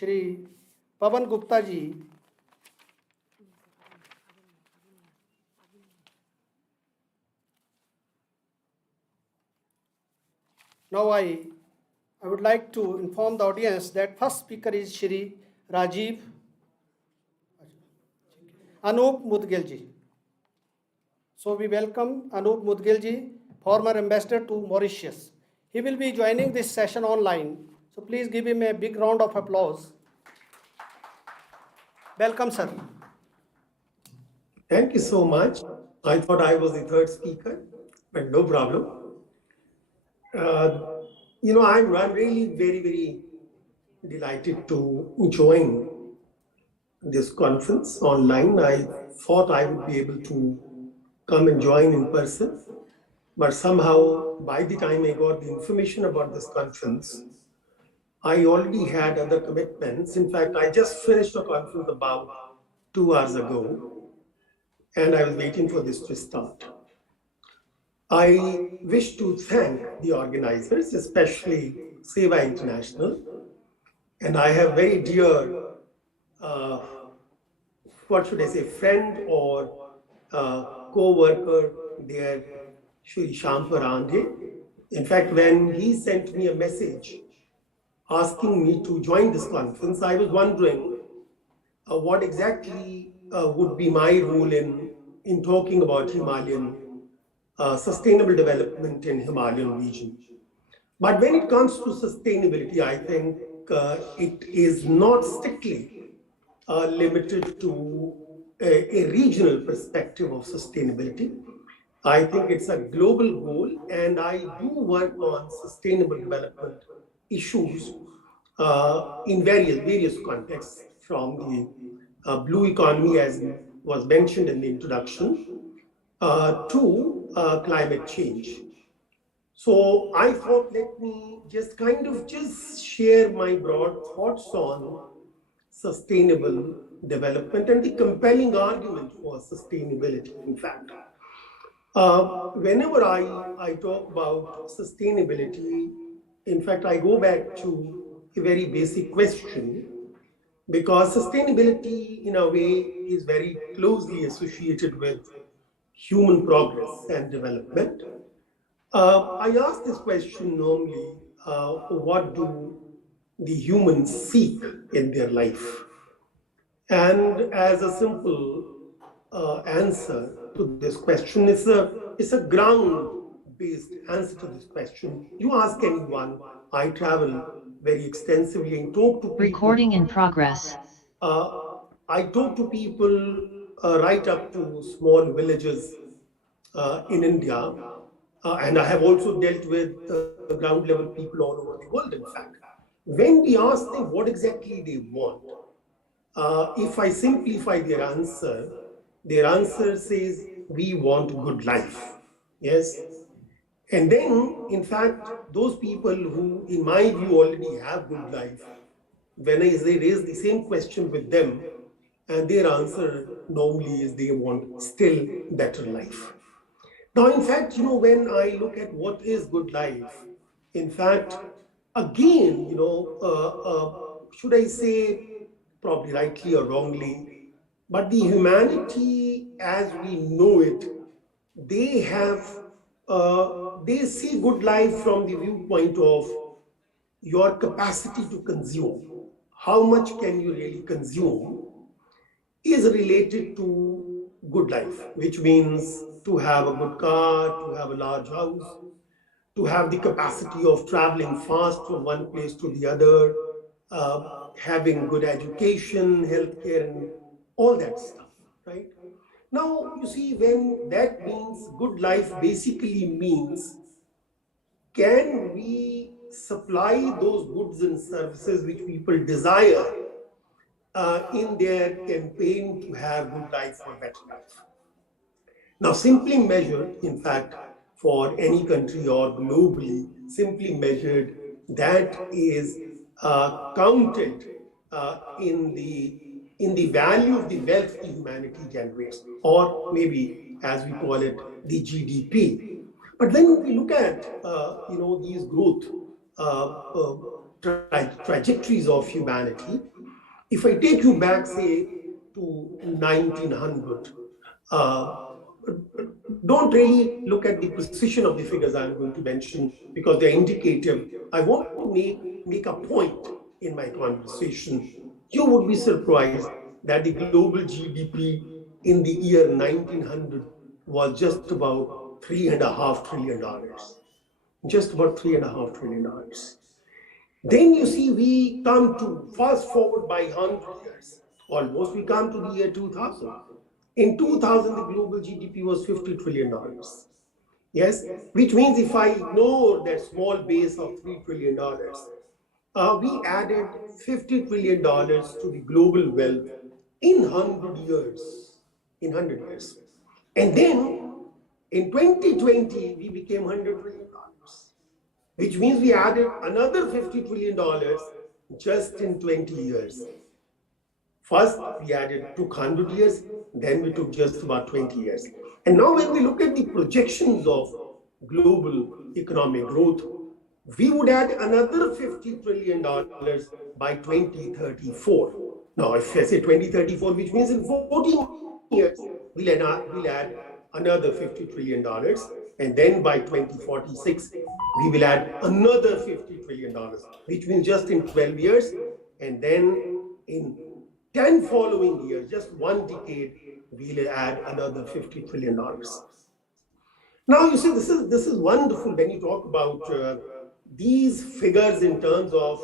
Shri Pavan Gupta ji. Now I would like to inform the audience that first speaker is Shri Rajiv Anup Mudgil ji. So we welcome Anup Mudgil ji, former ambassador to Mauritius. He will be joining this session online. So please give him a big round of applause. Welcome, sir. Thank you so much. I thought I was the third speaker, but no problem. I'm really very delighted to join this conference online. I thought I would be able to come and join in person, but somehow by the time I got the information about this conference, I already had other commitments. In fact, I just finished a conference about 2 hours ago, and I was waiting for this to start. I wish to thank the organizers, especially Seva International, and I have very dear, friend or co-worker there, Shri Shyam Parandhe. In fact, when he sent me a message asking me to join this conference, I was wondering what exactly would be my role in talking about Himalayan sustainable development in Himalayan region. But when it comes to sustainability, I think it is not strictly limited to a regional perspective of sustainability. I think it's a global goal, and I do work on sustainable development issues in various contexts, from the blue economy, as was mentioned in the introduction, to climate change. So I thought, let me just share my broad thoughts on sustainable development and the compelling argument for sustainability, in fact. Whenever I talk about sustainability, in fact, I go back to a very basic question, because sustainability, in a way, is very closely associated with human progress and development. I ask this question normally, what do the humans seek in their life? And as a simple answer to this question, it's a ground-based answer to this question. You ask anyone. I travel very extensively and talk to people. Recording in progress. I talk to people right up to small villages in India, and I have also dealt with ground level people all over the world, in fact. When we ask them what exactly they want, if I simplify their answer says, we want good life. Yes. And then, in fact, those people who, in my view, already have good life, when I raise the same question with them, and their answer normally is they want still better life. Now, in fact, when I look at what is good life, in fact, again, should I say, probably rightly or wrongly, but the humanity as we know it, they see good life from the viewpoint of your capacity to consume. How much can you really consume is related to good life, which means to have a good car, to have a large house, to have the capacity of traveling fast from one place to the other, having good education, healthcare, and all that stuff, right? Now, you see, when that means good life basically means, can we supply those goods and services which people desire in their campaign to have good life or better life? Now, simply measured, in fact, for any country or globally, simply measured, that is counted in the value of the wealth the humanity generates, or maybe, as we call it, the GDP. But when we look at these growth trajectories of humanity. If I take you back, say, to 1900, don't really look at the precision of the figures I'm going to mention because they're indicative. I want to make a point in my conversation. You would be surprised that the global GDP in the year 1900 was just about $3.5 trillion. Just about $3.5 trillion. Then you see, we come to fast forward by 100 years. Almost we come to the year 2000. In 2000, the global GDP was $50 trillion. Yes, which means if I ignore that small base of $3 trillion, we added $50 trillion to the global wealth in 100 years. In 100 years. And then in 2020, we became $100 trillion, which means we added another $50 trillion just in 20 years. First, we took 100 years, then we took just about 20 years. And now when we look at the projections of global economic growth, we would add another $50 trillion by 2034. Now, if I say 2034, which means in 14 years, we'll add another $50 trillion. And then by 2046, we will add another $50 trillion, which means just in 12 years. And then in 10 following years, just one decade, we'll add another $50 trillion. Now, you see, this is wonderful when you talk about these figures in terms of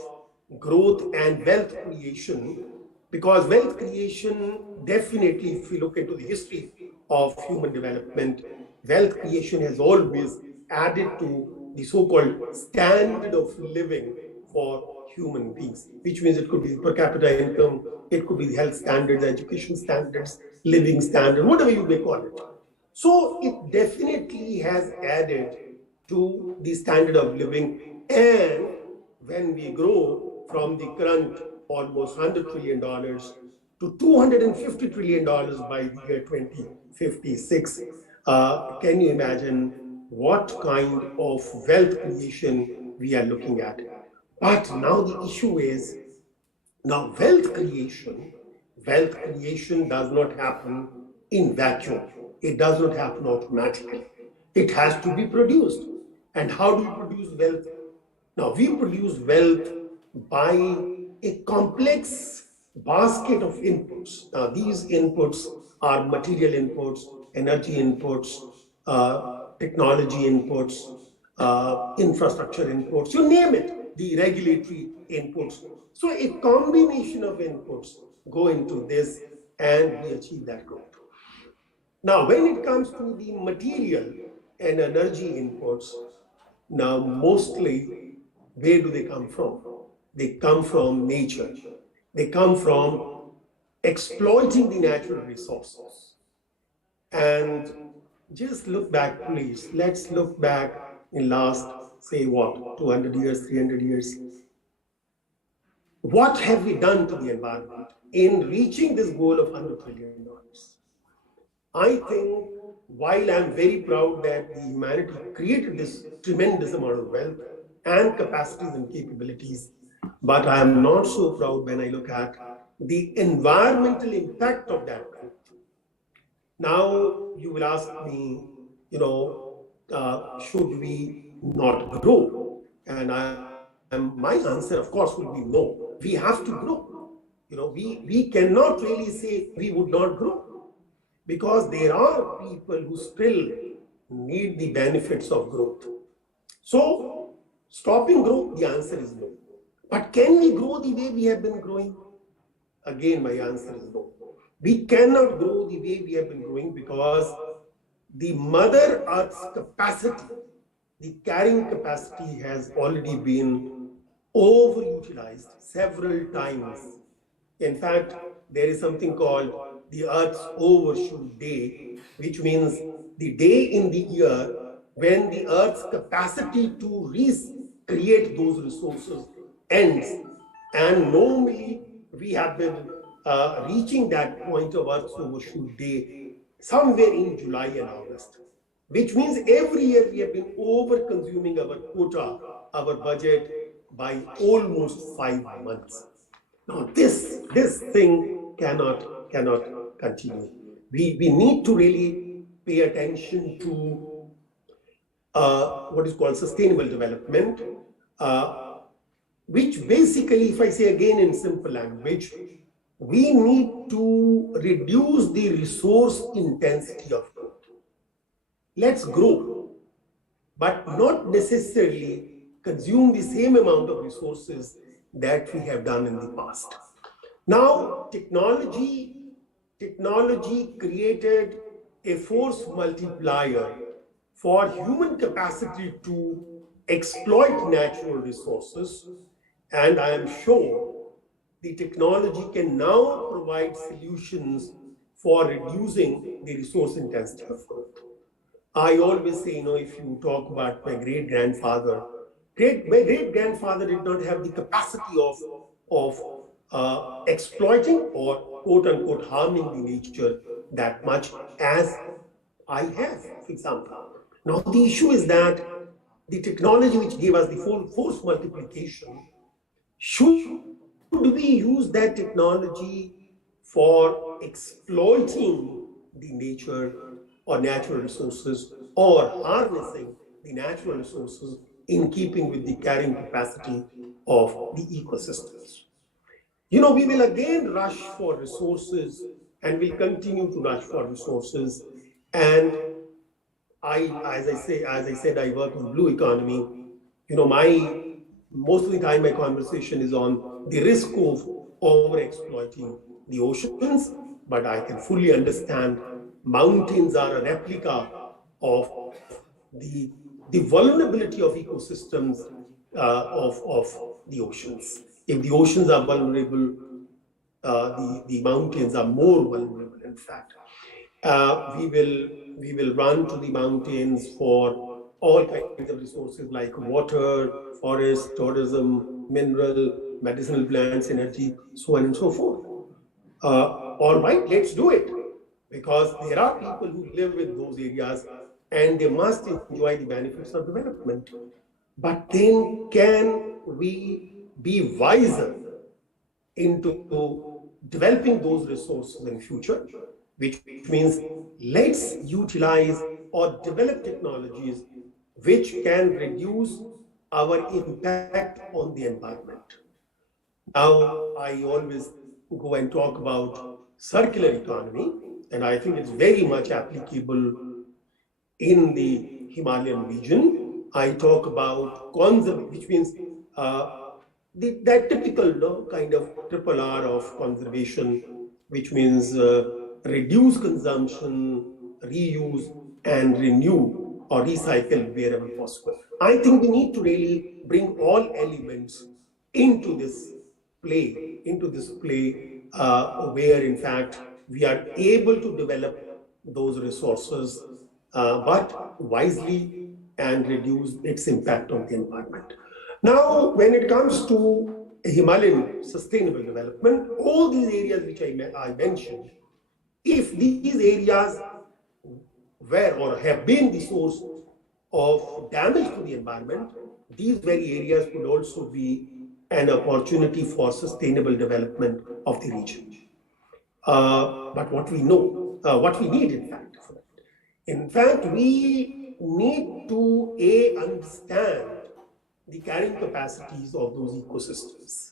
growth and wealth creation, because wealth creation, definitely, if we look into the history of human development, wealth creation has always added to the so-called standard of living for human beings, which means it could be per capita income, it could be the health standards, education standards, living standard, whatever you may call it. So it definitely has added to the standard of living. And when we grow from the current almost $100 trillion to $250 trillion by the year 2056, can you imagine what kind of wealth creation we are looking at? But now the issue is, now wealth creation does not happen in vacuum. It does not happen automatically. It has to be produced. And how do we produce wealth? Now, we produce wealth by a complex basket of inputs. Now, these inputs are material inputs, energy inputs, technology inputs, infrastructure inputs, you name it, the regulatory inputs. So a combination of inputs go into this and we achieve that growth. Now, when it comes to the material and energy inputs, now mostly, where do they come from? They come from nature. They come from exploiting the natural resources. And just look back, please. Let's look back in last, say what, 200 years, 300 years. What have we done to the environment in reaching this goal of $100 trillion? I think while I'm very proud that the humanity created this tremendous amount of wealth and capacities and capabilities, but I am not so proud when I look at the environmental impact of that growth. Now, you will ask me, should we not grow? And my answer, of course, will be no. We have to grow. We cannot really say we would not grow, because there are people who still need the benefits of growth. So, stopping growth, the answer is no. But can we grow the way we have been growing? Again, my answer is no. We cannot grow the way we have been growing because the Mother Earth's capacity, the carrying capacity, has already been overutilized several times. In fact, there is something called the Earth's overshoot day, which means the day in the year when the Earth's capacity to recreate those resources ends. And normally we have been reaching that point of Earth's overshoot day somewhere in July and August, which means every year we have been over consuming our quota, our budget, by almost 5 months. Now this thing cannot continue. We need to really pay attention to what is called sustainable development, which basically, if I say again in simple language, we need to reduce the resource intensity of growth. Let's grow, but not necessarily consume the same amount of resources that we have done in the past. Now, technology created a force multiplier for human capacity to exploit natural resources, and I am sure the technology can now provide solutions for reducing the resource intensity of growth. I always say, if you talk about my great-grandfather, my great-grandfather did not have the capacity of exploiting or quote-unquote harming the nature that much as I have, for example. Now, the issue is that the technology which gave us the force multiplication, should we use that technology for exploiting the nature or natural resources, or harnessing the natural resources in keeping with the carrying capacity of the ecosystems? We will again rush for resources, and will continue to rush for resources. And as I said, I work on blue economy. Most of the time my conversation is on the risk of over exploiting the oceans, but I can fully understand mountains are a replica of the vulnerability of ecosystems of the oceans. If the oceans are vulnerable, the mountains are more vulnerable. In fact, we will run to the mountains for all kinds of resources like water, forest, tourism, mineral, medicinal plants, energy, so on and so forth. All right, let's do it, because there are people who live with those areas and they must enjoy the benefits of development. But then, can we be wiser into developing those resources in future, which means let's utilize or develop technologies which can reduce our impact on the environment. Now, I always go and talk about circular economy, and I think it's very much applicable in the Himalayan region. I talk about conservation, which means that typical kind of triple R of conservation, which means reduce consumption, reuse, and renew or recycle wherever possible. I think we need to really bring all elements into this play, where in fact we are able to develop those resources, but wisely, and reduce its impact on the environment. Now, when it comes to Himalayan sustainable development, all these areas which I mentioned, if these areas were or have been the source of damage to the environment, these very areas could also be an opportunity for sustainable development of the region. But what we know, what we need, in fact, we need to understand the carrying capacities of those ecosystems.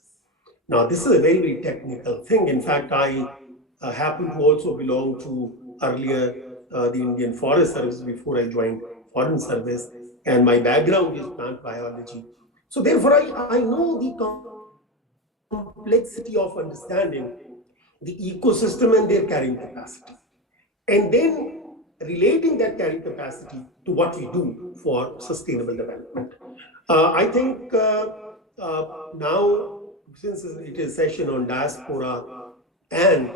Now, this is a very, very technical thing. In fact, I happen to also belong to earlier the Indian Forest Service before I joined Foreign Service, and my background is plant biology. So therefore, I know the complexity of understanding the ecosystem and their carrying capacity, and then relating that carrying capacity to what we do for sustainable development. I think now, since it is a session on diaspora and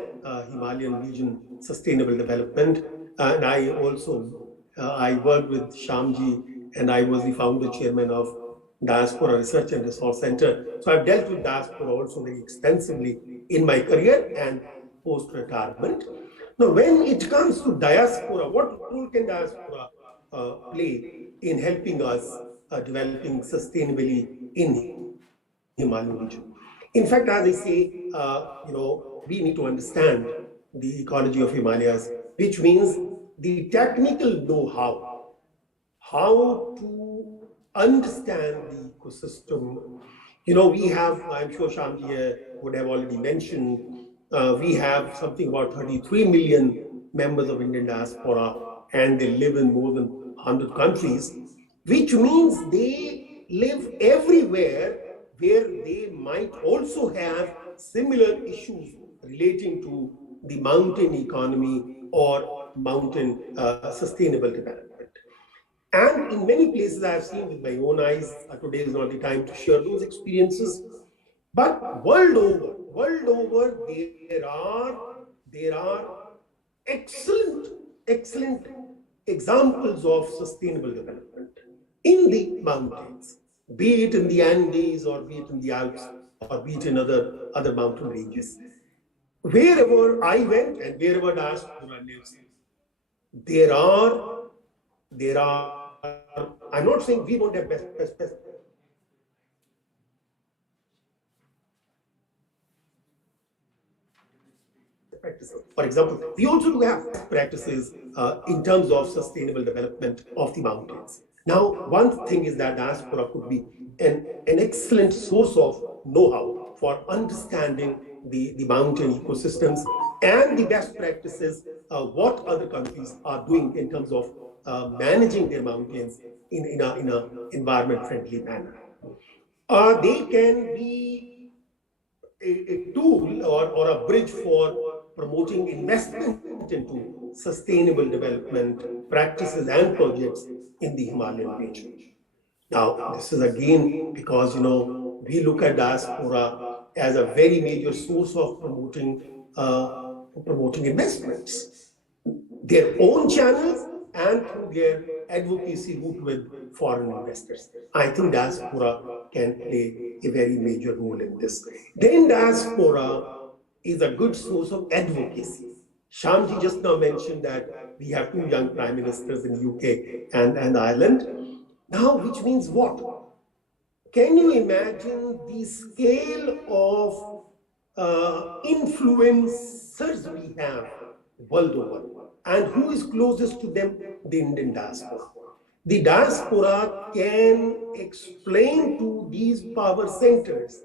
Himalayan region sustainable development, and I also I worked with Shyamji, and I was the founder chairman of Diaspora Research and Resource Center. So I've dealt with diaspora also very extensively in my career and post-retirement. Now, when it comes to diaspora, what role can diaspora play in helping us developing sustainably in Himalayan region. In fact, as I say, we need to understand the ecology of Himalayas, which means the technical know-how, how to understand the ecosystem. We have, I'm sure Shamji would have already mentioned, we have something about 33 million members of Indian diaspora, and they live in more than 100 countries, which means they live everywhere where they might also have similar issues relating to the mountain economy or mountain sustainable development. And in many places I have seen with my own eyes, today is not the time to share those experiences, but world over, there are excellent examples of sustainable development in the mountains, be it in the Andes or be it in the Alps or be it in other mountain ranges. Wherever I went and wherever diaspora lives, there are, I'm not saying we don't have best practices. For example, we also do have practices in terms of sustainable development of the mountains. Now, one thing is that diaspora could be an excellent source of know-how for understanding the mountain ecosystems and the best practices, what other countries are doing in terms of managing their mountains in a environment-friendly manner. They can be a tool or a bridge for promoting investment into sustainable development practices and projects in the Himalayan region. Now, this is again because, we look at diaspora as a very major source of promoting investments, their own channels and through their advocacy route with foreign investors. I think diaspora can play a very major role in this. Then diaspora is a good source of advocacy. Shamji just now mentioned that we have two young prime ministers in UK and Ireland. Now, which means what? Can you imagine the scale of influencers we have world over? And who is closest to them? The Indian diaspora. The diaspora can explain to these power centers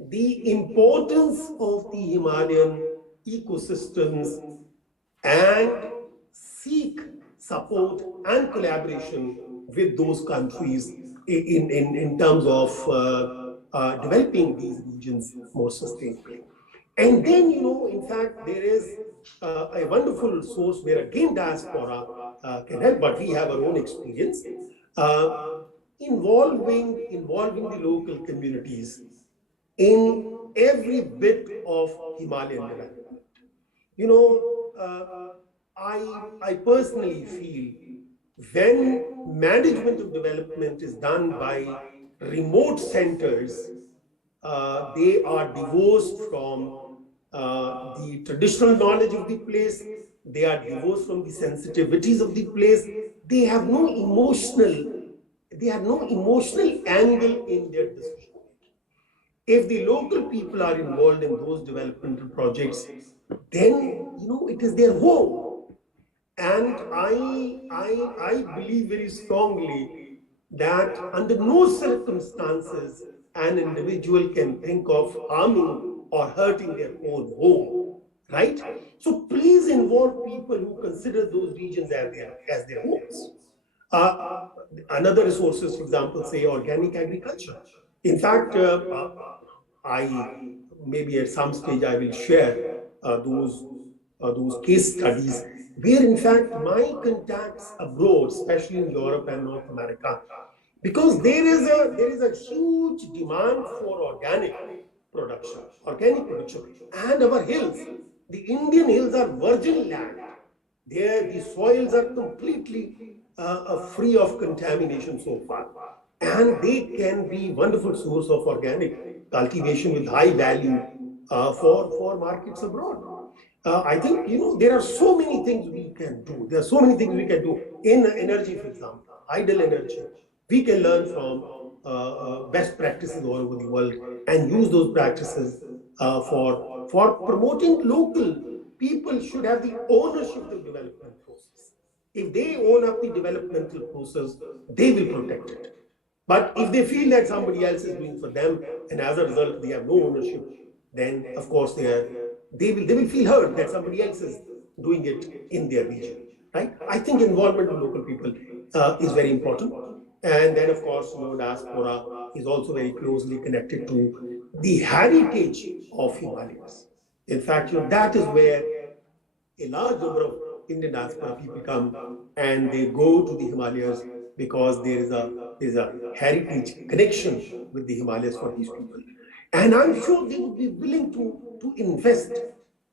the importance of the Himalayan ecosystems and seek support and collaboration with those countries in terms of developing these regions more sustainably. And then, in fact, there is a wonderful source where again diaspora can help, but we have our own experience, involving the local communities in every bit of Himalayan development. I personally feel when management of development is done by remote centers, they are divorced from the traditional knowledge of the place, they are divorced from the sensitivities of the place, they have no emotional angle in their decision. If the local people are involved in those developmental projects, then it is their home. And I believe very strongly that under no circumstances an individual can think of harming or hurting their own home, right? So please involve people who consider those regions as their homes. Another resources, for example, say organic agriculture. In fact, I maybe at some stage I will share those case studies where in fact my contacts abroad, especially in Europe and North America, because there is a huge demand for organic production, and our hills, the Indian hills are virgin land. There, the soils are completely free of contamination so far, and they can be wonderful source of organic cultivation with high value for markets abroad. I think there are so many things we can do. There are so many things we can do in energy, for example, idle energy. We can learn from best practices all over the world and use those practices for promoting local. People should have the ownership of the development process. If they own up the developmental process, they will protect it. But if they feel that somebody else is doing for them, and as a result they have no ownership, then of course they will feel hurt that somebody else is doing it in their region, right? I think involvement of local people is very important, and then of course diaspora is also very closely connected to the heritage of Himalayas. In fact, that is where a large number of Indian diaspora people come and they go to the Himalayas because there is a heritage connection with the Himalayas for these people. And I'm sure they would be willing to invest.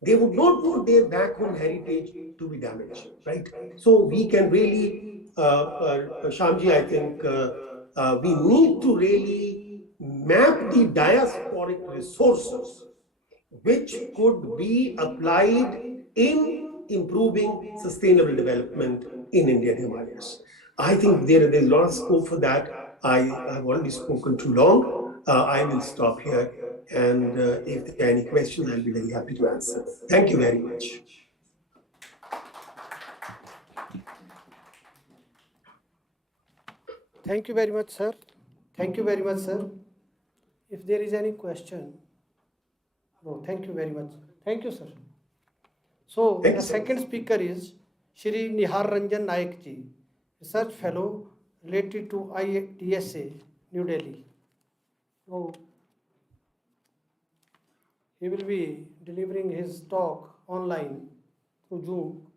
They would not want their back home heritage to be damaged, right? So we can really, Shamji, I think we need to really map the diasporic resources which could be applied in improving sustainable development in Indian Himalayas. I think there is a lot of scope for that. I have already spoken too long. I will stop here. And if there are any questions, I'll be very happy to answer. Thank you very much. Thank you very much, sir. Thank you very much, sir. If there is any question, no, thank you very much. Thank you, sir. So Thank the you, sir. second speaker is Shri Nihar Ranjan Naik ji, Research Fellow related to IDSA, New Delhi. So he will be delivering his talk online through Zoom.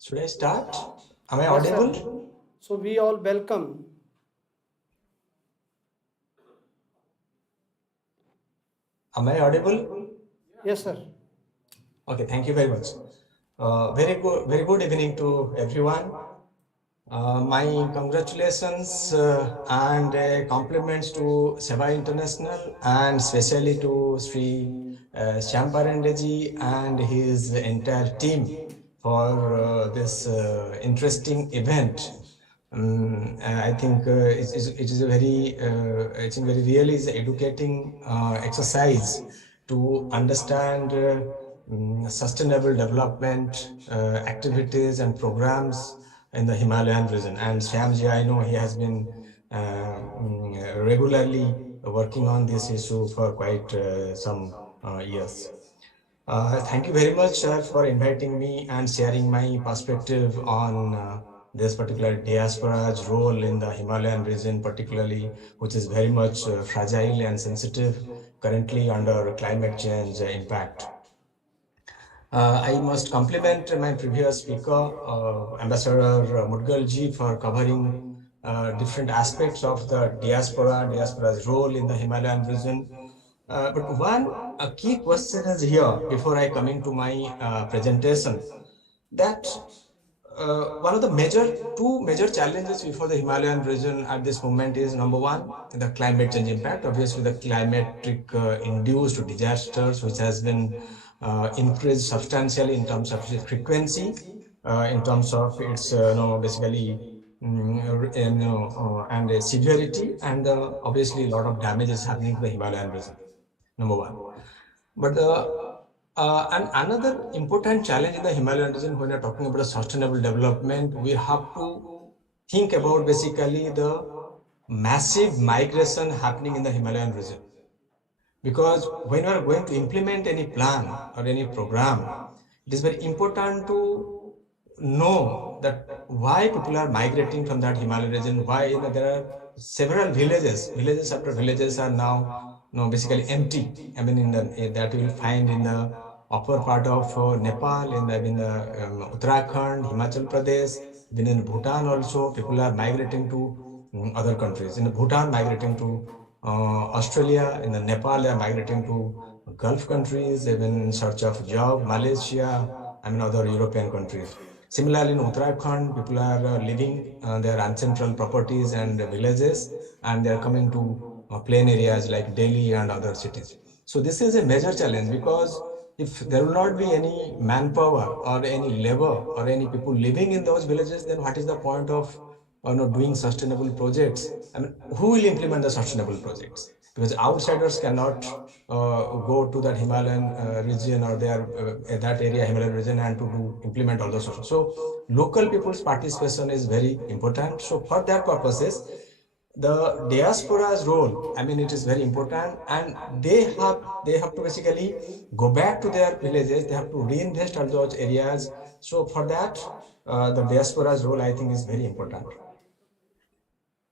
Should I start? Am I Yes, sir. audible? So we all welcome. Am I audible? Yes, sir. Okay, thank you very much. Very good evening to everyone. My congratulations and compliments to Seva International and especially to Sri Shyam Parandeji and his entire team for this interesting event. I think it is a very really is educating exercise to understand sustainable development activities and programs in the Himalayan region. And Shyamji, I know he has been regularly working on this issue for quite some years. Thank you very much, sir, for inviting me and sharing my perspective on this particular diaspora's role in the Himalayan region, particularly, which is very much fragile and sensitive currently under climate change impact. I must compliment my previous speaker, Ambassador Mudgalji, for covering different aspects of the diaspora's role in the Himalayan region. But one key question is here before I coming to my presentation, that one of the two major challenges before the Himalayan region at this moment is number one, the climate change impact. Obviously, the climatic induced disasters, which has been increased substantially in terms of its frequency, in terms of its basically and severity, and obviously a lot of damage is happening to the Himalayan region. Number one. But and another important challenge in the Himalayan region when we are talking about sustainable development, we have to think about basically the massive migration happening in the Himalayan region. Because when we are going to implement any plan or any program, it is very important to know that why people are migrating from that Himalayan region, why there are several villages after villages are now basically empty. I mean, that you will find in the upper part of Nepal, in the Uttarakhand, Himachal Pradesh, even in Bhutan also, people are migrating to other countries. In Bhutan, migrating to Australia. In the Nepal, they are migrating to Gulf countries, even in search of job, Malaysia, I mean other European countries. Similarly, in Uttarakhand, people are leaving their ancestral properties and villages, and they are coming to plain areas like Delhi and other cities. So this is a major challenge, because if there will not be any manpower or any labor or any people living in those villages, then what is the point of doing sustainable projects, I mean, who will implement the sustainable projects? Because outsiders cannot go to that Himalayan region or their that area, Himalayan region, and to do implement all those. So local people's participation is very important. So for that purposes, the diaspora's role, I mean, it is very important, and they have to basically go back to their villages. They have to reinvest all those areas. So for that, the diaspora's role, I think, is very important.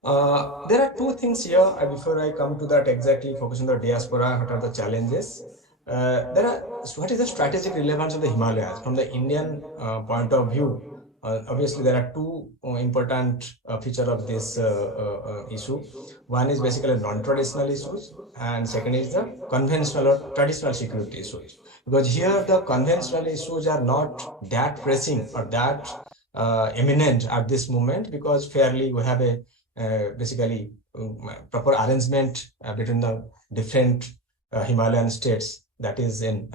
There are two things here before I come to that exactly focus on the diaspora. What are the challenges? What is the strategic relevance of the Himalayas from the Indian point of view? Obviously, there are two important feature of this issue. One is basically non-traditional issues, and second is the conventional or traditional security issues. Because here the conventional issues are not that pressing or that eminent at this moment, because fairly we have a basically proper arrangement between the different Himalayan states that is in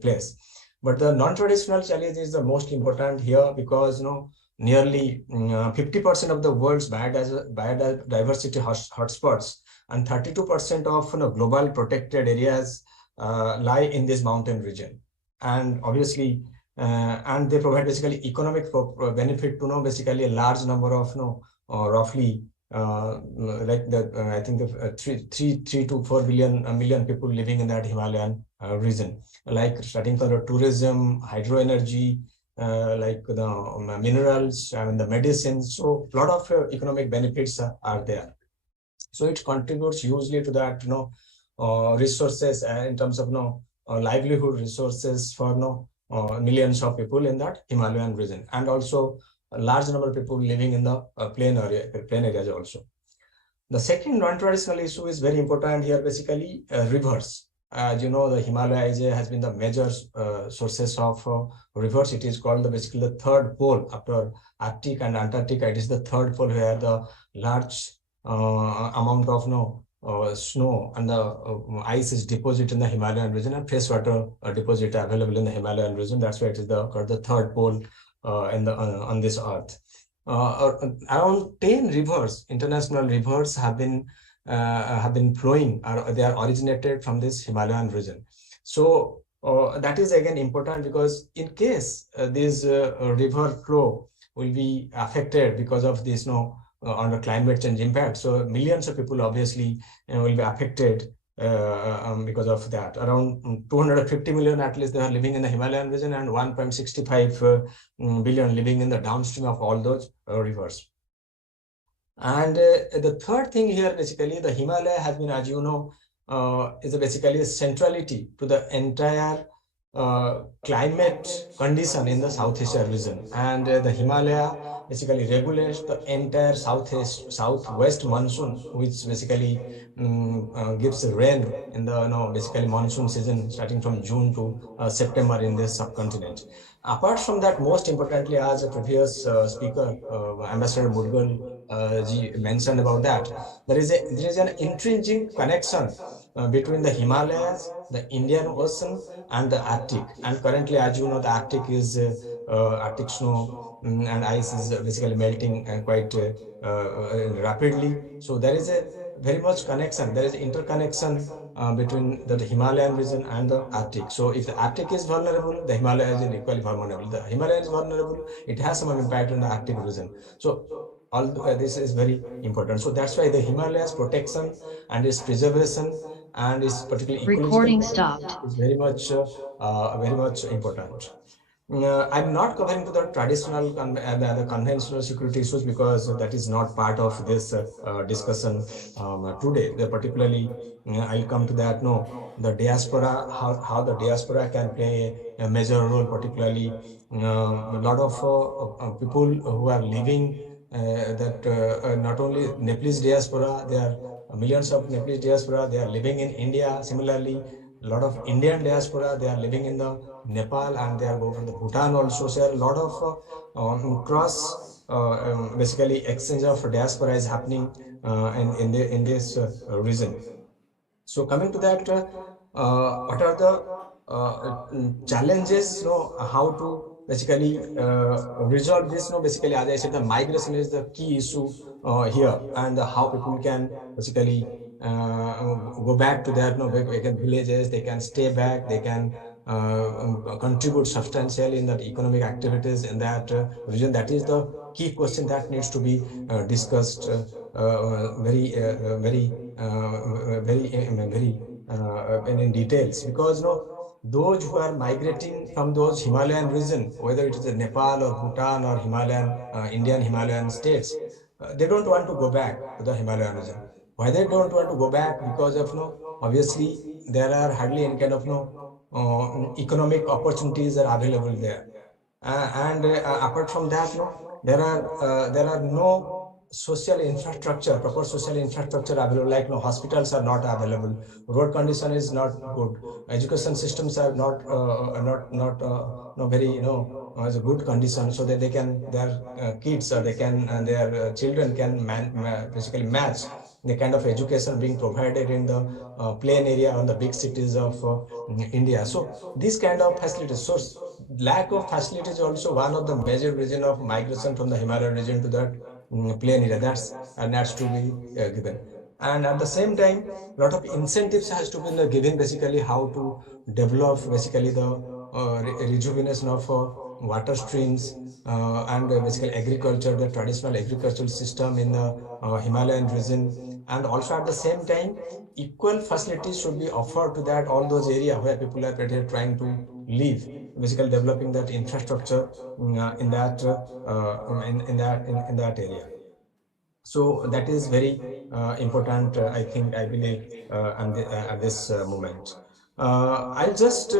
place. But the non-traditional challenge is the most important here, because nearly 50% of the world's biodiversity hotspots and 32% of global protected areas lie in this mountain region, and obviously and they provide basically economic benefit to basically a large number of roughly like the I think the 3 to 4 million people living in that Himalayan region, like starting from the tourism, hydro energy, like the minerals, and the medicines. So a lot of economic benefits are there. So it contributes hugely to that resources in terms of livelihood resources for millions of people in that Himalayan region, and also a large number of people living in the plain areas also. The second non-traditional issue is very important here, basically rivers. As you know, the Himalaya has been the major sources of rivers. It is called basically the third pole after Arctic and Antarctica. It is the third pole where the large amount of snow and the ice is deposited in the Himalayan region, and freshwater deposit available in the Himalayan region. That's why it is called the third pole on this earth. Around 10 rivers, international rivers, have been flowing, or they are originated from this Himalayan region. So that is again important, because in case this river flow will be affected because of this on the climate change impact, so millions of people obviously will be affected because of that. Around 250 million at least they are living in the Himalayan region, and 1.65 billion living in the downstream of all those rivers. And the third thing here, basically, the Himalaya has been, as you know, is basically a centrality to the entire climate condition in the South Asia region, and the Himalaya basically regulates the entire southwest monsoon, which basically gives rain in the basically monsoon season starting from June to September in this subcontinent. Apart from that, most importantly, as a previous speaker, Ambassador Mudgal ji mentioned about that, there is an intrinsic connection between the Himalayas, the Indian Ocean, and the Arctic. And currently, as you know, the Arctic is Arctic snow and ice is basically melting quite rapidly. So there is a very much connection. There is interconnection between the Himalayan region and the Arctic. So if the Arctic is vulnerable, the Himalaya is equally vulnerable. The Himalaya is vulnerable, it has some impact on the Arctic region. So all this is very important. So that's why the Himalayas protection and its preservation and its particularly Recording stopped. is very much important. I'm not covering to the traditional and the conventional security issues, because that is not part of this discussion today. Particularly, I'll come to that. No, the diaspora, how the diaspora can play a major role, particularly a lot of people who are living not only Nepalese diaspora, there are millions of Nepalese diaspora, they are living in India. Similarly, a lot of Indian diaspora, they are living in the Nepal, and they are going from the Bhutan also. So a lot of cross basically exchange of diaspora is happening in this region. So coming to that, what are the challenges? How to basically resolve this. No, basically, as I said, the migration is the key issue here, and how people can basically go back to their, no, again, villages. They can stay back. They can contribute substantially in that economic activities in that region. That is the key question that needs to be discussed very in details, because no, those who are migrating from those Himalayan region, whether it is Nepal or Bhutan or Himalayan, Indian Himalayan states, they don't want to go back to the Himalayan region. Why they don't want to go back? Because of no, obviously there are hardly any kind of no economic opportunities are available there, and apart from that, no, there are no social infrastructure, proper social infrastructure available. Like no, hospitals are not available, road condition is not good, education systems are not no very, you know, as a good condition, so that they can, their kids, or they can, their children can basically match the kind of education being provided in the plain area on the big cities of India. So these kind of facilities, so lack of facilities is also one of the major reason of migration from the Himalayan region to that plain area. That's to be given. And at the same time, a lot of incentives has to be given, basically how to develop basically the rejuvenation of water streams, and basically agriculture, the traditional agricultural system in the Himalayan region. And also at the same time, equal facilities should be offered to that all those areas where people are trying to live, basically developing that infrastructure in that in that area. So that is very important, I think, I believe, at this moment. I'll just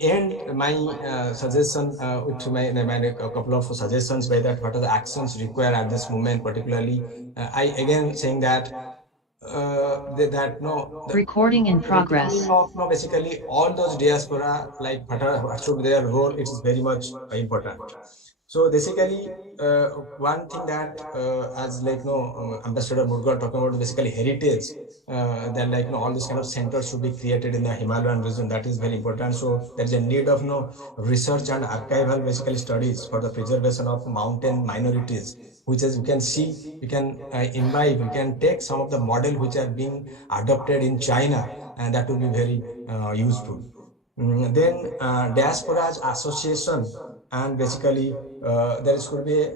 end my suggestion with a couple of suggestions by that what are the actions required at this moment, particularly. I again saying that that no, the Recording in returning progress. of no, basically all those diaspora, like what should be their role, it is very much important. So basically, one thing that as like no, Ambassador Murgal talking about basically heritage, then like no, all these kind of centers should be created in the Himalayan region. That is very important. So there is a need of no research and archival basically studies for the preservation of mountain minorities, which as you can see, you can imbibe, you can take some of the model which are being adopted in China, and that will be very useful. Then diasporas association, and basically there should be a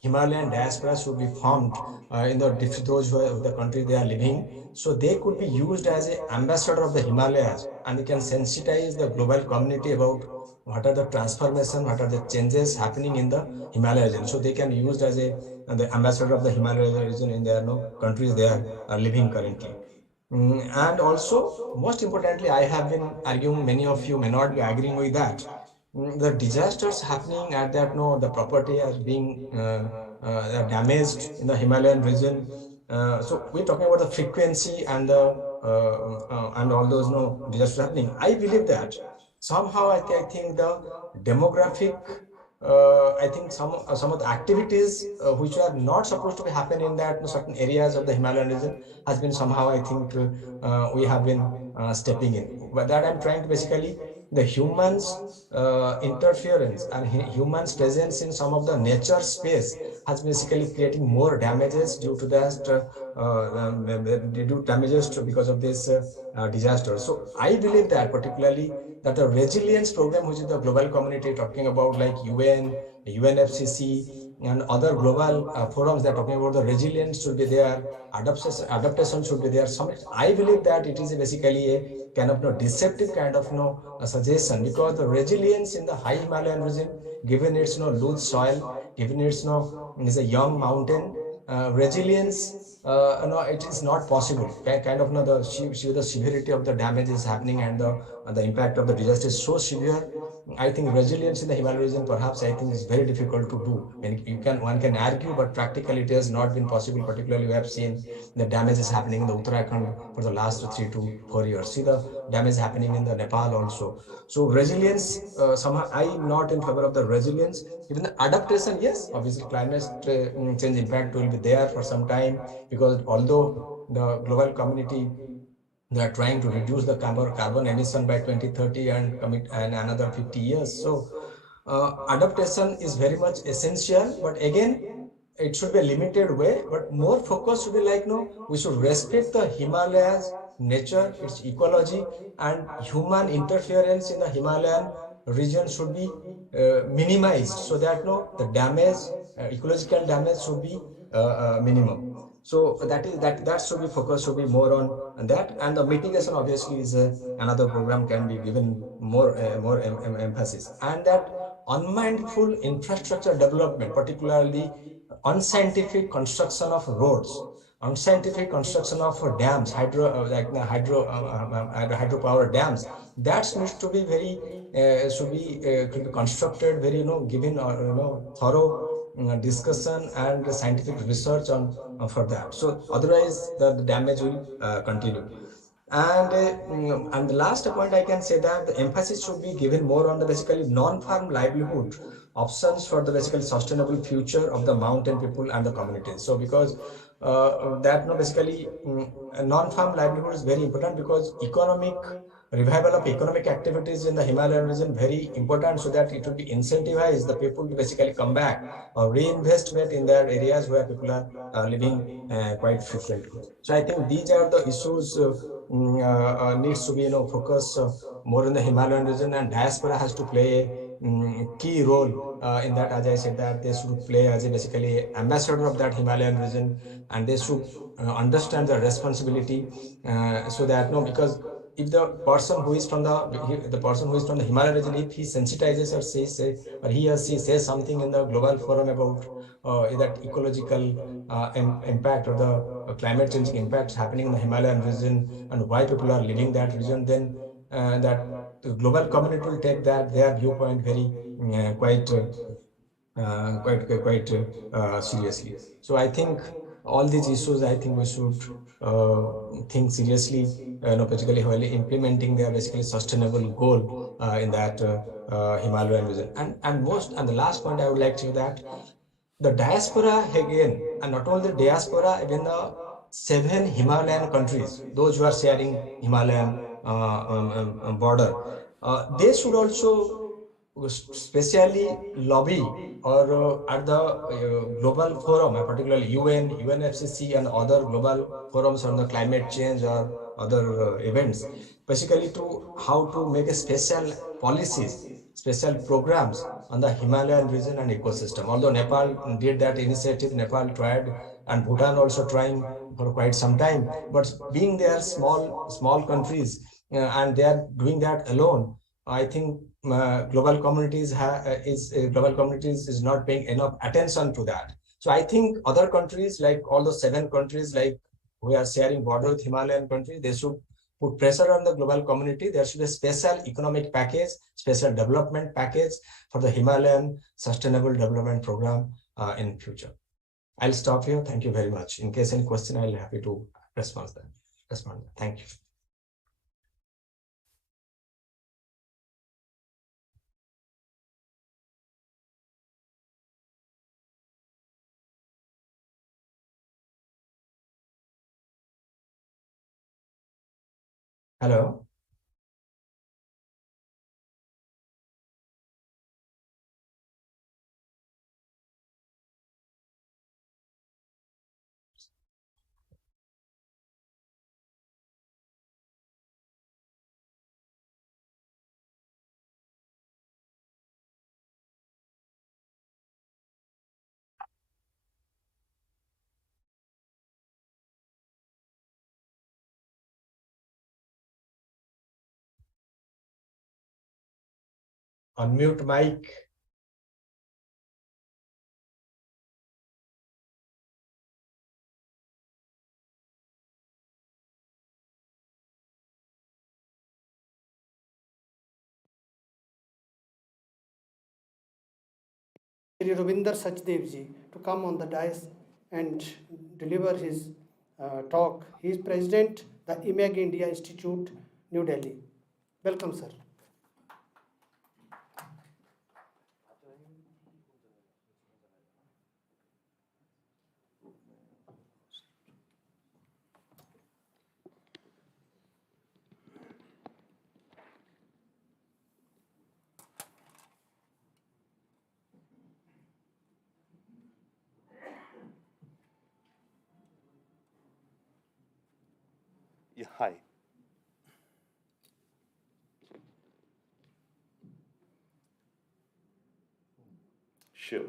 Himalayan diaspora should be formed in the those who are, the country they are living, so they could be used as an ambassador of the Himalayas, and they can sensitize the global community about what are the transformation, what are the changes happening in the Himalaya region. So they can be used as a the ambassador of the Himalaya region in their no countries they are living currently. And also, most importantly, I have been arguing, many of you may not be agreeing with that. The disasters happening at that, no, the property as being damaged in the Himalayan region. So we're talking about the frequency and the and all those no disasters happening. I believe that somehow I think the demographic, I think some of the activities which are not supposed to be happen in that certain areas of the Himalayan region has been somehow, I think, we have been stepping in. But that I'm trying to basically the humans interference and humans presence in some of the nature space has basically creating more damages due to that due to damages because of this disaster. So I believe that particularly that the resilience program, which is the global community talking about, like UN, UNFCC, and other global forums that are talking about the resilience should be there, adaptation should be there. I believe that it is basically a kind of no deceptive kind of no suggestion, because the resilience in the high Himalayan region, given its no loose soil, given its no is a young mountain, resilience, no, it is not possible. Kind of no the severity of the damage is happening, and the impact of the disaster is so severe. I think resilience in the Himalayan region, perhaps I think is very difficult to do. And one can argue, but practically it has not been possible. Particularly, we have seen the damage is happening in the Uttarakhand for the last 3 to 4 years. See the damage happening in the Nepal also. So resilience, somehow I am not in favor of the resilience. Even the adaptation, yes, obviously climate change impact will be there for some time, because although the global community, they are trying to reduce the carbon emission by 2030 and commit and another 50 years. So adaptation is very much essential, but again, it should be a limited way, but more focus should be like, no, we should respect the Himalayas, nature, its ecology, and human interference in the Himalayan region should be minimized, so that no, the damage, ecological damage should be minimum. So that should be focus should be more on that, and the mitigation obviously is another program can be given more emphasis, and that unmindful infrastructure development, particularly unscientific construction of roads, unscientific construction of dams, hydropower dams, that needs to be very could be constructed very, given thorough discussion and scientific research on for that. So otherwise the damage will continue. And the last point I can say that the emphasis should be given more on the basically non-farm livelihood options for the basically sustainable future of the mountain people and the communities. So because that no basically non-farm livelihood is very important, because economic revival of economic activities in the Himalayan region very important, so that it will be incentivize the people to basically come back or reinvestment in their areas where people are living quite frequently. So I think these are the issues needs to be focus more in the Himalayan region, and diaspora has to play a key role in that. As I said, that they should play as a basically ambassador of that Himalayan region, and they should understand the responsibility, so that no, because if the person who is from the person who is from the Himalayan region, if he sensitizes or say or he or she says something in the global forum about that ecological impact or the climate changing impacts happening in the Himalayan region and why people are leaving that region, then that the global community will take that their viewpoint very quite seriously. So I think all these issues, I think we should uh, think seriously, particularly while implementing their basically sustainable goal in that Himalayan region. And the last point I would like to say that the diaspora again, and not only the diaspora, even the 7 Himalayan countries, those who are sharing Himalayan border, they should also specially lobby or at the global forum, particularly UN, UNFCCC, and other global forums on the climate change or other events, basically to how to make a special policies, special programs on the Himalayan region and ecosystem. Although Nepal did that initiative, Nepal tried, and Bhutan also trying for quite some time, but being they are small countries and they are doing that alone, I think global communities is not paying enough attention to that. So I think other countries, like all the 7 countries, like we are sharing border with Himalayan countries, they should put pressure on the global community. There should be a special economic package, special development package for the Himalayan Sustainable Development Program in future. I'll stop here. Thank you very much. In case any question, I'll be happy to respond. Thank you. Hello. Unmute mic. Shri Ravinder Sachdev ji to come on the dais and deliver his talk. He is President, the IMAG India Institute, New Delhi. Welcome, sir. Yeah, hi. Sure.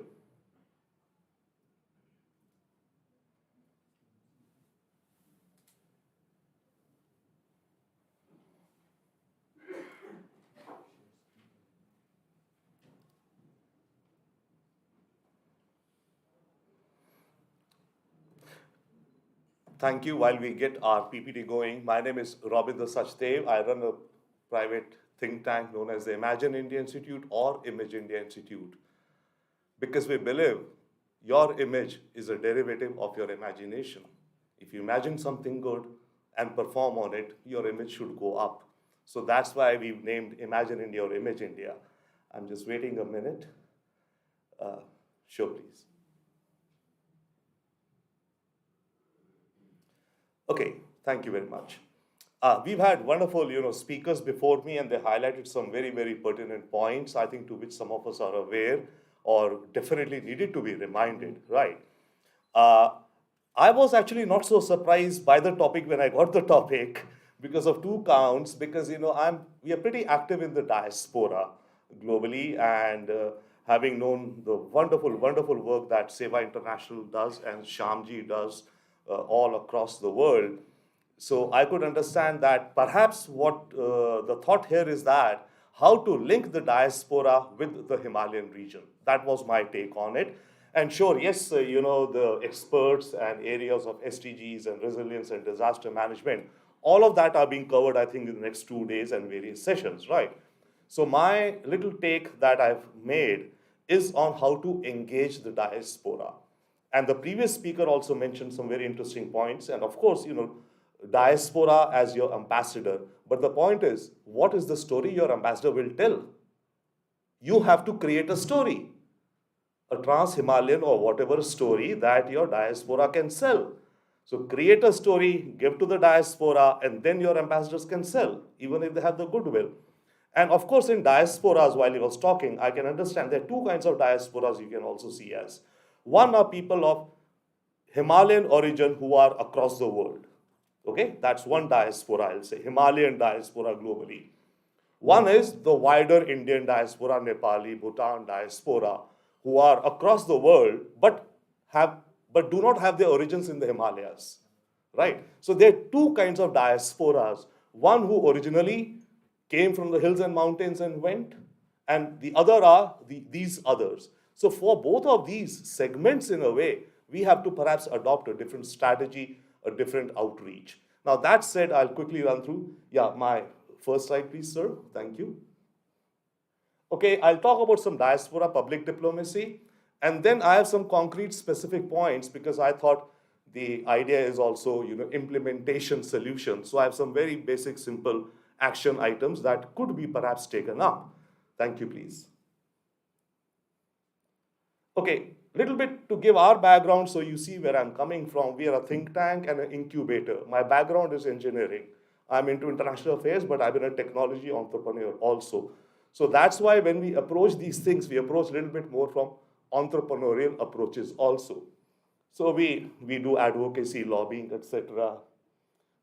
Thank you. While we get our PPT going, my name is Rabindra Sachdev. I run a private think tank known as the Imagine India Institute or Image India Institute because we believe your image is a derivative of your imagination. If you imagine something good and perform on it, your image should go up. So that's why we've named Imagine India or Image India. I'm just waiting a minute. Sure, please. Okay, thank you very much. We've had wonderful, speakers before me, and they highlighted some very, very pertinent points, I think, to which some of us are aware or definitely needed to be reminded, right? Uh, I was actually not so surprised by the topic when I got the topic because of two counts, because, we are pretty active in the diaspora globally, and having known the wonderful, wonderful work that Seva International does and Shyamji does all across the world. So I could understand that perhaps what the thought here is that how to link the diaspora with the Himalayan region. That was my take on it. And sure, yes, the experts and areas of SDGs and resilience and disaster management, all of that are being covered, I think, in the next 2 days and various sessions, right? So my little take that I've made is on how to engage the diaspora. And the previous speaker also mentioned some very interesting points. And of course, diaspora as your ambassador. But the point is, what is the story your ambassador will tell? You have to create a story, a Trans-Himalayan or whatever story that your diaspora can sell. So create a story, give to the diaspora, and then your ambassadors can sell, even if they have the goodwill. And of course, in diasporas, while he was talking, I can understand there are two kinds of diasporas you can also see as. One are people of Himalayan origin who are across the world. Okay, that's one diaspora, I'll say, Himalayan diaspora globally. One is the wider Indian diaspora, Nepali, Bhutan diaspora, who are across the world but do not have their origins in the Himalayas. Right? So there are two kinds of diasporas. One who originally came from the hills and mountains and went, and the other are these others. So for both of these segments, in a way, we have to perhaps adopt a different strategy, a different outreach. Now that said, I'll quickly run through. Yeah, my first slide, please, sir. Thank you. Okay, I'll talk about some diaspora public diplomacy, and then I have some concrete specific points because I thought the idea is also, implementation solutions. So I have some very basic, simple action items that could be perhaps taken up. Thank you, please. Okay, little bit to give our background so you see where I'm coming from. We are a think tank and an incubator. My background is engineering. I'm into international affairs, but I've been a technology entrepreneur also. So that's why when we approach these things, we approach a little bit more from entrepreneurial approaches also. So we do advocacy, lobbying, etc.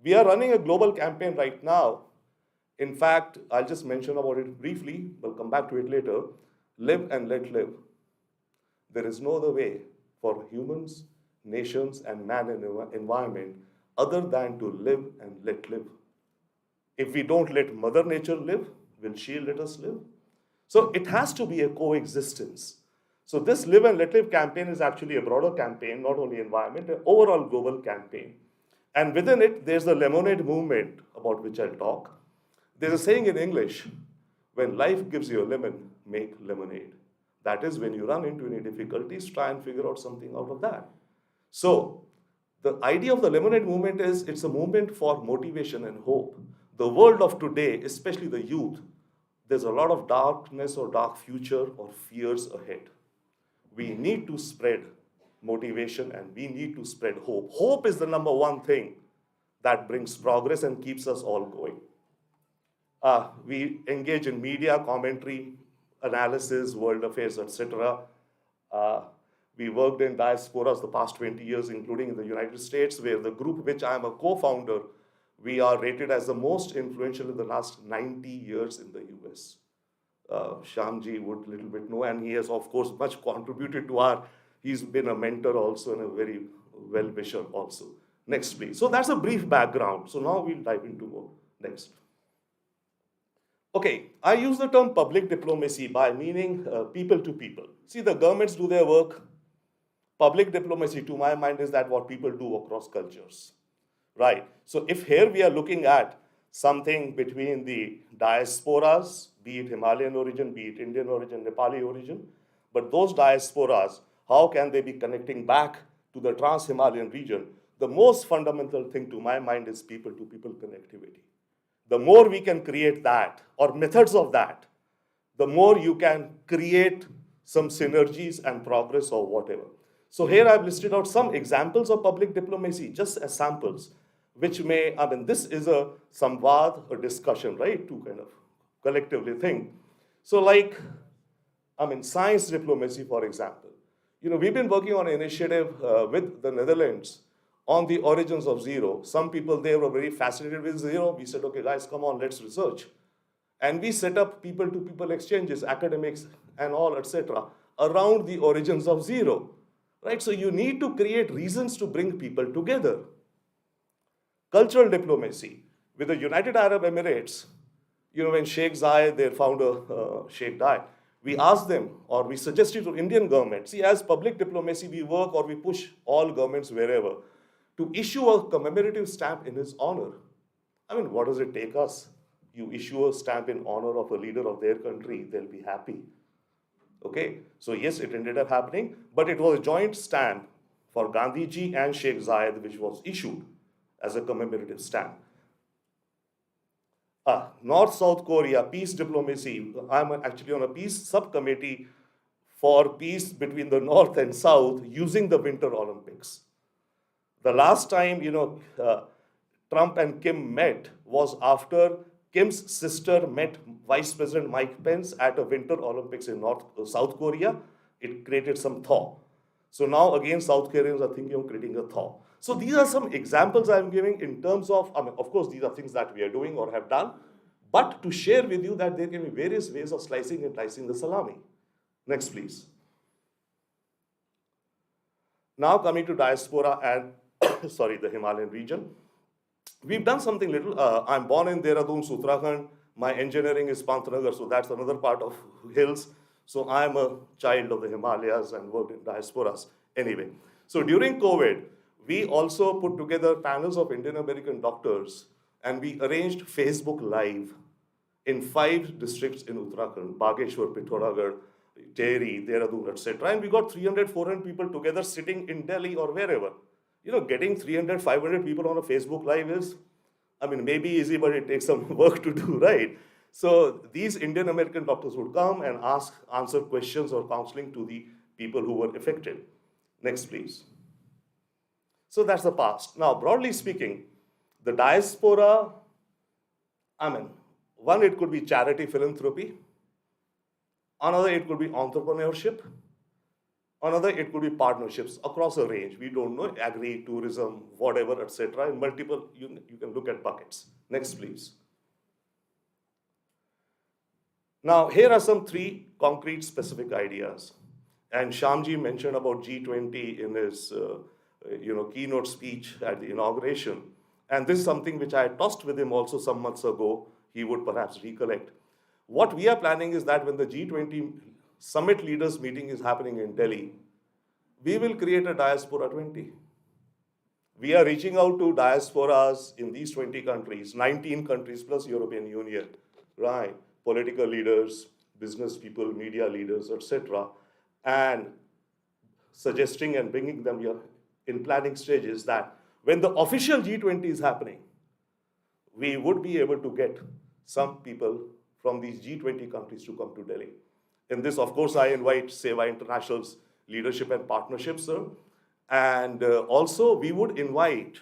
We are running a global campaign right now. In fact, I'll just mention about it briefly. We'll come back to it later. Live and let live. There is no other way for humans, nations, and man and environment other than to live and let live. If we don't let Mother Nature live, will she let us live? So it has to be a coexistence. So this Live and Let Live campaign is actually a broader campaign, not only environment, an overall global campaign. And within it, there's the lemonade movement, about which I'll talk. There's a saying in English, when life gives you a lemon, make lemonade. That is, when you run into any difficulties, try and figure out something out of that. So the idea of the lemonade movement is it's a movement for motivation and hope. The world of today, especially the youth, there's a lot of darkness or dark future or fears ahead. We need to spread motivation and we need to spread hope. Hope is the number one thing that brings progress and keeps us all going. We engage in media, commentary, analysis, world affairs, etc. We worked in diasporas the past 20 years, including in the United States, where the group which I am a co-founder, We are rated as the most influential in the last 90 years in the US. Shyamji would a little bit know, and he has, of course, much contributed to he's been a mentor also and a very well-wisher also. Next, please. So that's a brief background. So now we'll dive into more. Next. Okay, I use the term public diplomacy by meaning people to people. See, the governments do their work. Public diplomacy, to my mind, is that what people do across cultures, right? So if here we are looking at something between the diasporas, be it Himalayan origin, be it Indian origin, Nepali origin, but those diasporas, how can they be connecting back to the Trans-Himalayan region? The most fundamental thing to my mind is people-to-people connectivity. The more we can create that, or methods of that, the more you can create some synergies and progress or whatever. So here I've listed out some examples of public diplomacy, just as samples, which may, this is a samvad, a discussion, right, to kind of collectively think. So like, science diplomacy, for example. We've been working on an initiative with the Netherlands on the origins of zero. Some people there were very fascinated with zero. We said, okay, guys, come on, let's research. And we set up people-to-people exchanges, academics and all, etc., around the origins of zero, right? So you need to create reasons to bring people together. Cultural diplomacy. With the United Arab Emirates, when Sheikh Zayed, their founder, Sheikh died, we asked them, or we suggested to Indian government, see, as public diplomacy, we work or we push all governments wherever to issue a commemorative stamp in his honor. What does it take us? You issue a stamp in honor of a leader of their country, they'll be happy. Okay, so yes, it ended up happening, but it was a joint stamp for Gandhiji and Sheikh Zayed, which was issued as a commemorative stamp. North-South Korea, peace diplomacy. I'm actually on a peace subcommittee for peace between the North and South using the Winter Olympics. The last time, Trump and Kim met was after Kim's sister met Vice President Mike Pence at a Winter Olympics in South Korea. It created some thaw. So now again, South Koreans are thinking of creating a thaw. So these are some examples I'm giving in terms of, of course, these are things that we are doing or have done, but to share with you that there can be various ways of slicing and dicing the salami. Next, please. Now coming to diaspora and, the Himalayan region. We've done something little. I'm born in Dehradun, Uttarakhand. My engineering is Pantnagar, so that's another part of hills. So I'm a child of the Himalayas and worked in diasporas. Anyway, so during COVID, we also put together panels of Indian American doctors, and we arranged Facebook Live in 5 districts in Uttarakhand: Bageshwar, Pithoragarh, Tehri, Dehradun, etc. And we got 300, 400 people together sitting in Delhi or wherever. Getting 300, 500 people on a Facebook Live is, maybe easy, but it takes some work to do, right? So these Indian American doctors would come and answer questions or counseling to the people who were affected. Next, please. So that's the past. Now, broadly speaking, the diaspora, one, it could be charity philanthropy. Another, it could be entrepreneurship. Another, it could be partnerships across a range. We don't know, agri, tourism, whatever, etc. In multiple, you can look at buckets. Next, please. Now, here are some 3 concrete specific ideas. And Shyamji mentioned about G20 in his keynote speech at the inauguration. And this is something which I tossed with him also some months ago. He would perhaps recollect. What we are planning is that when the G20 summit leaders meeting is happening in Delhi, we will create a Diaspora 20. We are reaching out to diasporas in these 20 countries, 19 countries plus European Union, right? Political leaders, business people, media leaders, etc. And suggesting and bringing them here in planning stages that when the official G20 is happening, we would be able to get some people from these G20 countries to come to Delhi. In this, of course, I invite Seva International's leadership and partnerships, sir. And also, we would invite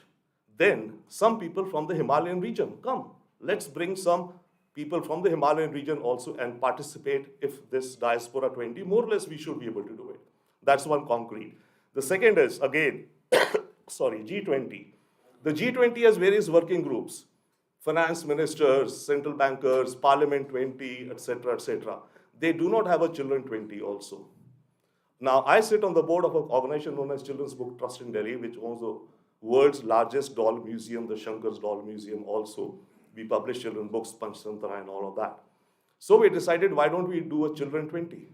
then some people from the Himalayan region. Come, let's bring some people from the Himalayan region also and participate if this Diaspora 20, more or less, we should be able to do it. That's one concrete. The second is, again, G20. The G20 has various working groups, finance ministers, central bankers, Parliament 20, etc., etc. They do not have a Children 20 also. Now, I sit on the board of an organization known as Children's Book Trust in Delhi, which owns the world's largest doll museum, the Shankar's Doll Museum also. We publish children's books, Panchtantra and all of that. So we decided, why don't we do a Children 20?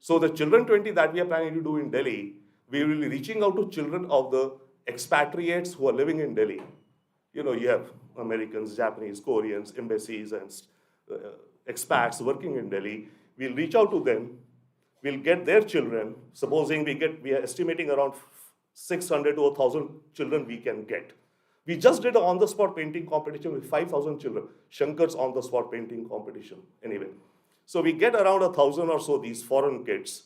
So the Children 20 that we are planning to do in Delhi, we will be reaching out to children of the expatriates who are living in Delhi. You know, you have Americans, Japanese, Koreans, embassies and expats working in Delhi. We'll reach out to them. We'll get their children. Supposing we are estimating around 600 to 1,000 children we can get. We just did an on-the-spot painting competition with 5,000 children. Shankar's on-the-spot painting competition. Anyway, so we get around 1,000 or so these foreign kids,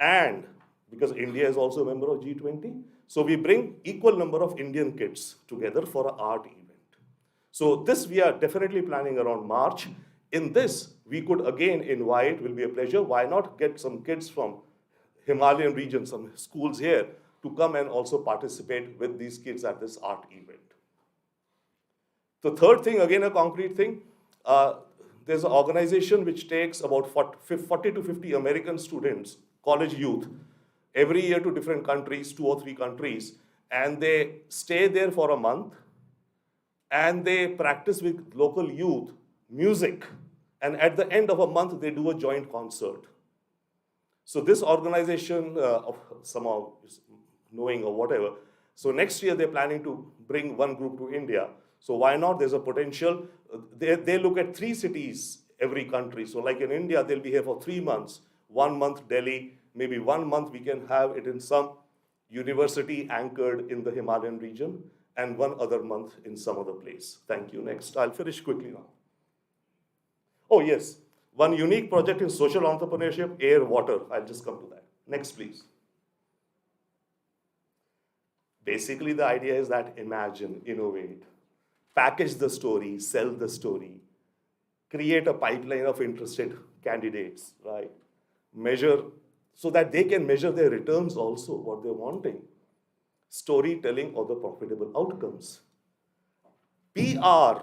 and because India is also a member of G20, so we bring equal number of Indian kids together for an art event. So this we are definitely planning around March. In this, we could again invite, will be a pleasure, why not get some kids from Himalayan region, some schools here, to come and also participate with these kids at this art event. The third thing, again a concrete thing, there's an organization which takes about 40 to 50 American students, college youth, every year to different countries, 2 or 3 countries, and they stay there for a month, and they practice with local youth music, and at the end of a month, they do a joint concert. So this organization, somehow knowing or whatever, so next year they're planning to bring one group to India. So why not? There's a potential. They look at 3 cities every country. So like in India, they'll be here for 3 months. 1 month Delhi, maybe 1 month we can have it in some university anchored in the Himalayan region, and 1 other month in some other place. Thank you. Next, I'll finish quickly now. Oh yes, one unique project in social entrepreneurship, air, water. I'll just come to that. Next, please. Basically, the idea is that imagine, innovate, package the story, sell the story, create a pipeline of interested candidates, right? Measure, so that they can measure their returns also, what they're wanting. Storytelling or the profitable outcomes. PR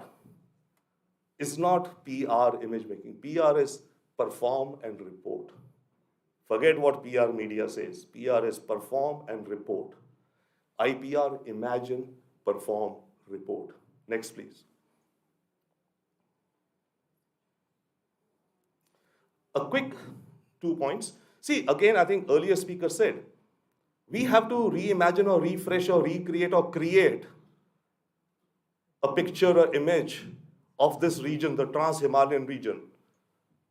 is not PR image making. PR is perform and report. Forget what PR media says. PR is perform and report. IPR, imagine, perform, report. Next, please. A quick 2 points. See, again, I think earlier speaker said, we have to reimagine or refresh or recreate or create a picture or image of this region, the Trans-Himalayan region.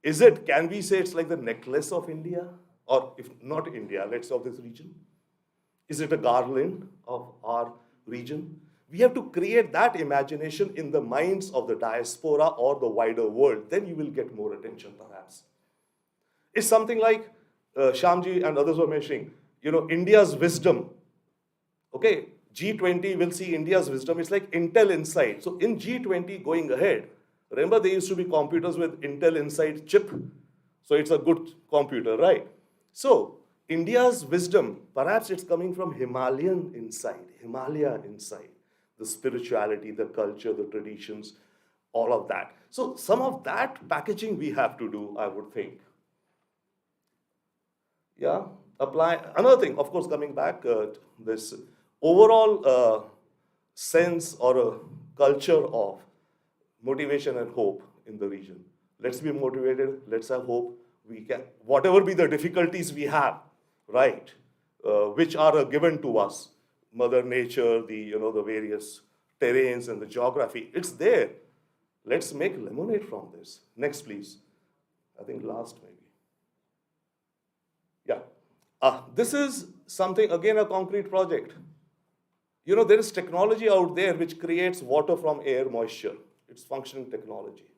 Can we say it's like the necklace of India? Or if not India, let's say of this region? Is it a garland of our region? We have to create that imagination in the minds of the diaspora or the wider world. Then you will get more attention, perhaps. It's something like Shyamji and others were mentioning, you know, India's wisdom. Okay, G20 will see India's wisdom. It's like Intel Inside. So in G20 going ahead, remember there used to be computers with Intel Inside chip. So it's a good computer, right? So India's wisdom, perhaps it's coming from Himalayan inside, Himalaya inside. The spirituality, the culture, the traditions, all of that. So some of that packaging we have to do, I would think. Yeah, apply. Another thing, of course, coming back, this overall sense or a culture of motivation and hope in the region. Let's be motivated, let's have hope. We can, whatever be the difficulties we have, right, which are given to us, Mother Nature, the various terrains and the geography, it's there. Let's make lemonade from this. Next, please. I think last maybe. Yeah. This is something, again, a concrete project. You know, there is technology out there which creates water from air moisture. It's functioning technology.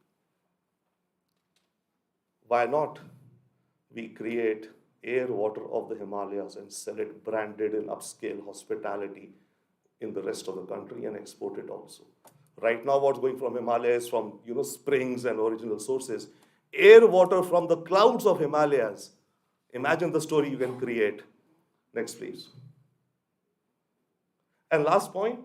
Why not we create air water of the Himalayas and sell it branded in upscale hospitality in the rest of the country and export it also. Right now what's going from Himalayas, from springs and original sources, air water from the clouds of Himalayas. Imagine the story you can create. Next, please. And last point,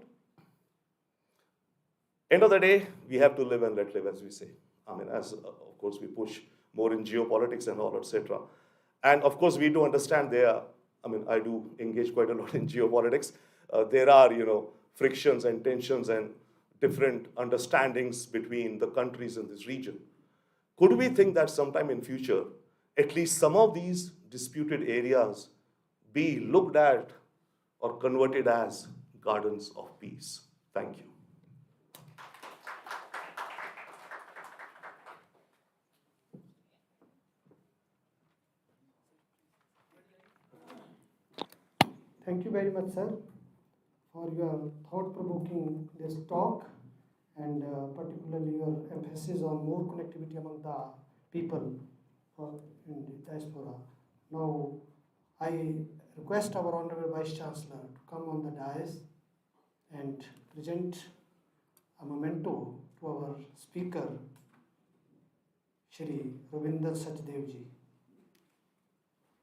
End of the day, we have to live and let live, as we say. I mean, as of course we push more in geopolitics and all, etc. And of course, we do understand there. I mean, I do engage quite a lot in geopolitics. There are, frictions and tensions and different understandings between the countries in this region. Could we think that sometime in future, at least some of these disputed areas be looked at or converted as gardens of peace? Thank you. Thank you very much, sir, for your thought-provoking this talk and particularly your emphasis on more connectivity among the people in the diaspora. Now, I request our Honorable Vice Chancellor to come on the dais and present a memento to our speaker, Shri Ravinder Sachdevji.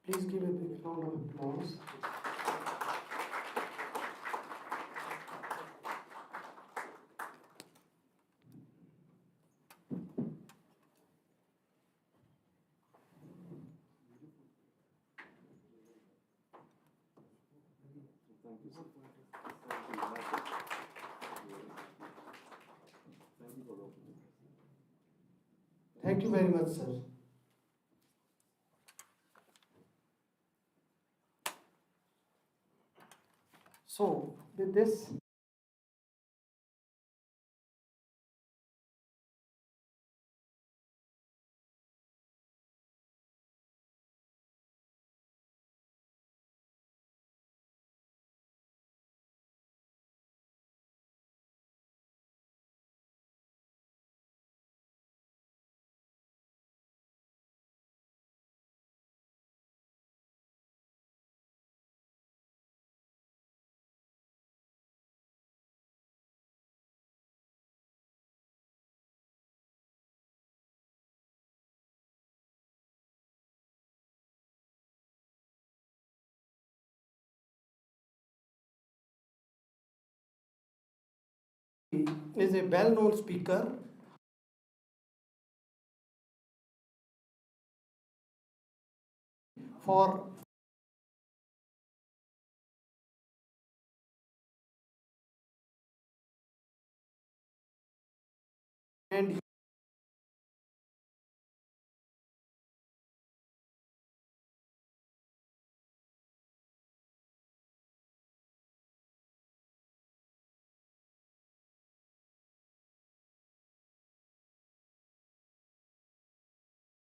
Please give a big round of applause. Thank you very much, sir. So, with this, is a well-known speaker for and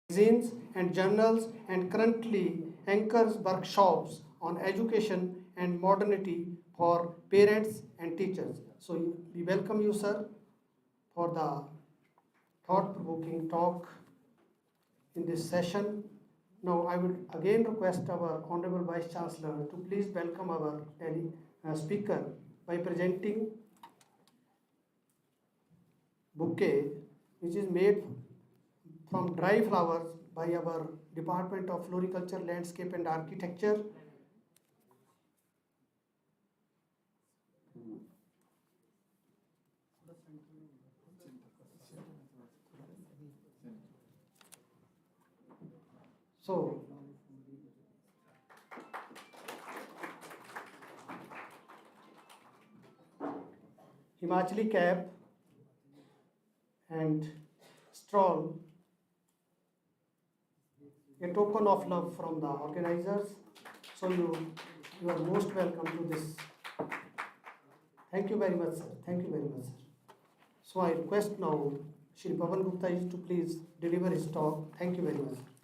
magazines and journals, and currently anchors workshops on education and modernity for parents and teachers. So we welcome you, sir, for the thought-provoking talk in this session. Now I would again request our Honorable Vice Chancellor to please welcome our speaker by presenting bouquet which is made from dry flowers by our Department of Floriculture, Landscape and Architecture. So, Himachali cap and stroll, a token of love from the organizers. So you are most welcome to this. Thank you very much, sir. Thank you very much, sir. So I request now Shri Pavan Gupta ji to please deliver his talk. Thank you very much, sir.